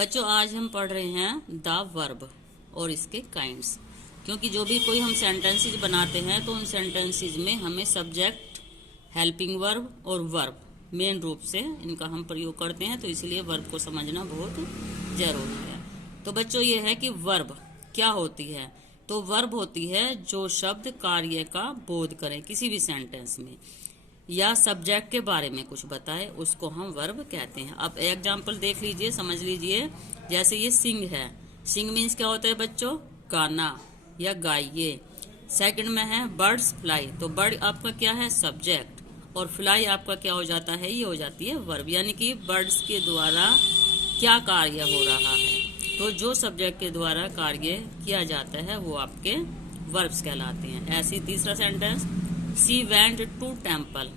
बच्चों आज हम पढ़ रहे हैं द वर्ब और इसके काइंड्स। क्योंकि जो भी कोई हम सेंटेंसेस बनाते हैं तो उन सेंटेंसेस में हमें सब्जेक्ट, हेल्पिंग वर्ब और वर्ब मेन रूप से इनका हम प्रयोग करते हैं, तो इसलिए वर्ब को समझना बहुत जरूरी है। तो बच्चों ये है कि वर्ब क्या होती है। तो वर्ब होती है जो शब्द कार्य का बोध करे किसी भी सेंटेंस में या सब्जेक्ट के बारे में कुछ बताए, उसको हम वर्ब कहते हैं। अब एग्जाम्पल देख लीजिए, समझ लीजिए। जैसे ये सिंग है, सिंग मीन्स क्या होता है बच्चों? गाना या गाइए। सेकंड में है बर्ड्स फ्लाई, तो बर्ड आपका क्या है? सब्जेक्ट, और फ्लाई आपका क्या हो जाता है? ये हो जाती है वर्ब, यानी कि बर्ड्स के द्वारा क्या कार्य हो रहा है। तो जो सब्जेक्ट के द्वारा कार्य किया जाता है वो आपके वर्ब्स कहलाते हैं। ऐसे तीसरा sentence, she went to temple,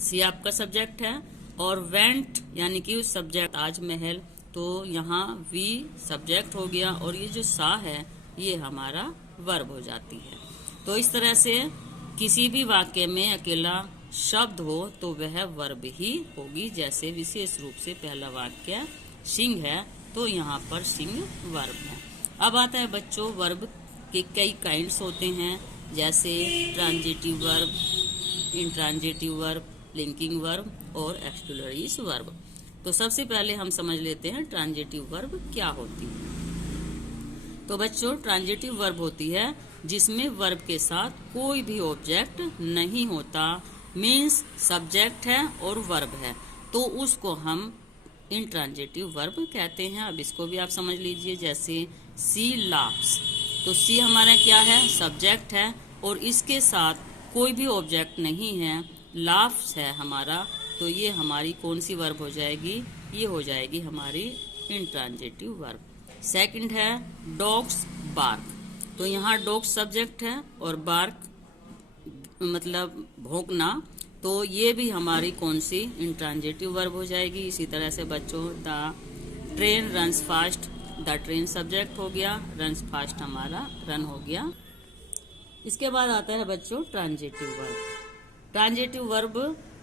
she आपका सब्जेक्ट है और वेंट यानी कि सब्जेक्ट आज महल, तो यहाँ वी सब्जेक्ट हो गया और ये जो सा है ये हमारा वर्ब हो जाती है। तो इस तरह से किसी भी वाक्य में अकेला शब्द हो तो वह वर्ब ही होगी। जैसे विशेष रूप से पहला वाक्य सिंग है तो यहाँ पर सिंग वर्ब है। अब आता है बच्चों वर्ब के कई काइंड्स होते हैं, जैसे transitive verb, intransitive verb, linking verb और एक्सक्यूलरीज वर्ब। तो सबसे पहले हम समझ लेते हैं ट्रांजिटिव वर्ब क्या होती है। तो बच्चों ट्रांजिटिव वर्ब होती है जिसमें वर्ब के साथ कोई भी ऑब्जेक्ट नहीं होता, मीन्स सब्जेक्ट है और वर्ब है, तो उसको हम इंट्रांजिटिव वर्ब कहते हैं। अब इसको भी आप समझ लीजिए। जैसे सी लाफ्स, तो सी हमारा क्या है? सब्जेक्ट है और इसके साथ कोई भी ऑब्जेक्ट नहीं है, लाफ्स है हमारा, तो ये हमारी कौन सी वर्ब हो जाएगी? ये हो जाएगी हमारी इंट्रांजिटिव वर्ब। सेकंड है डॉग्स बार्क, तो यहाँ डॉग्स सब्जेक्ट है और बार्क मतलब भौंकना, तो ये भी हमारी कौन सी? इंट्रांजिटिव वर्ब हो जाएगी। इसी तरह से बच्चों the train runs fast, the train subject हो गया, रन्स फास्ट हमारा रन हो गया। इसके बाद आता है बच्चों ट्रांजिटिव वर्ब। ट्रांजिटिव वर्ब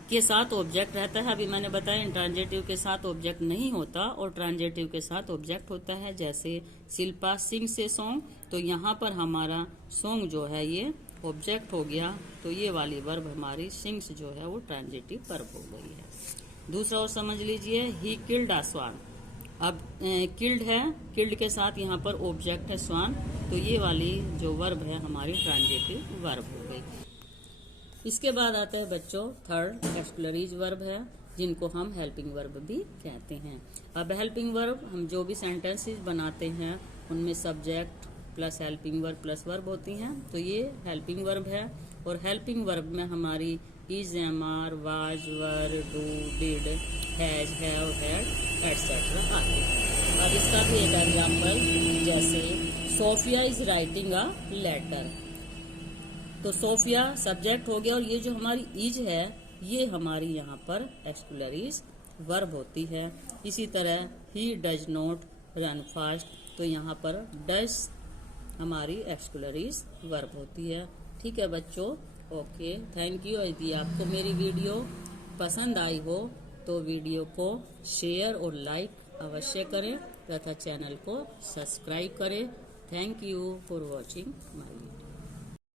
के साथ ऑब्जेक्ट रहता है, अभी मैंने बताया इंट्रांजिटिव के साथ ऑब्जेक्ट नहीं होता और ट्रांजिटिव के साथ ऑब्जेक्ट होता है। जैसे शिल्पा सिंग से सॉन्ग, तो यहाँ पर हमारा सॉन्ग जो है ये ऑब्जेक्ट हो गया, तो ये वाली वर्ब हमारी सिंग्स जो है वो ट्रांजिटिव वर्ब हो गई है। दूसरा और समझ लीजिए, ही किल्ड अ स्वान। अब किल्ड है, किल्ड के साथ यहाँ पर ऑब्जेक्ट है स्वान, तो ये वाली जो वर्ब है हमारी ट्रांजिटिव वर्ब हो गई। इसके बाद आता है बच्चों थर्ड एक्सक्यूलरीज वर्ब है, जिनको हम हेल्पिंग वर्ब भी कहते हैं। अब हेल्पिंग वर्ब हम जो भी सेंटेंसेस बनाते हैं उनमें subject plus helping verb plus verb होती हैं, तो ये हेल्पिंग वर्ब है। और हेल्पिंग वर्ब में हमारी is, am, are, was, were, do, did, has, have, had etcetera आते हैं। अब इसका भी एक एग्जाम्पल, जैसे Sophia is writing a letter, तो सोफिया सब्जेक्ट हो गया और ये जो हमारी इज है ये हमारी यहाँ पर एक्सक्यूलरीज वर्ब होती है। इसी तरह he does not run fast, तो यहाँ पर डज हमारी एक्सक्यूलरीज वर्ब होती है। ठीक है बच्चों, ओके, थैंक यू। यदि आपको मेरी वीडियो पसंद आई हो तो वीडियो को शेयर और लाइक अवश्य करें तथा चैनल को सब्सक्राइब करें। Thank you for watching my video.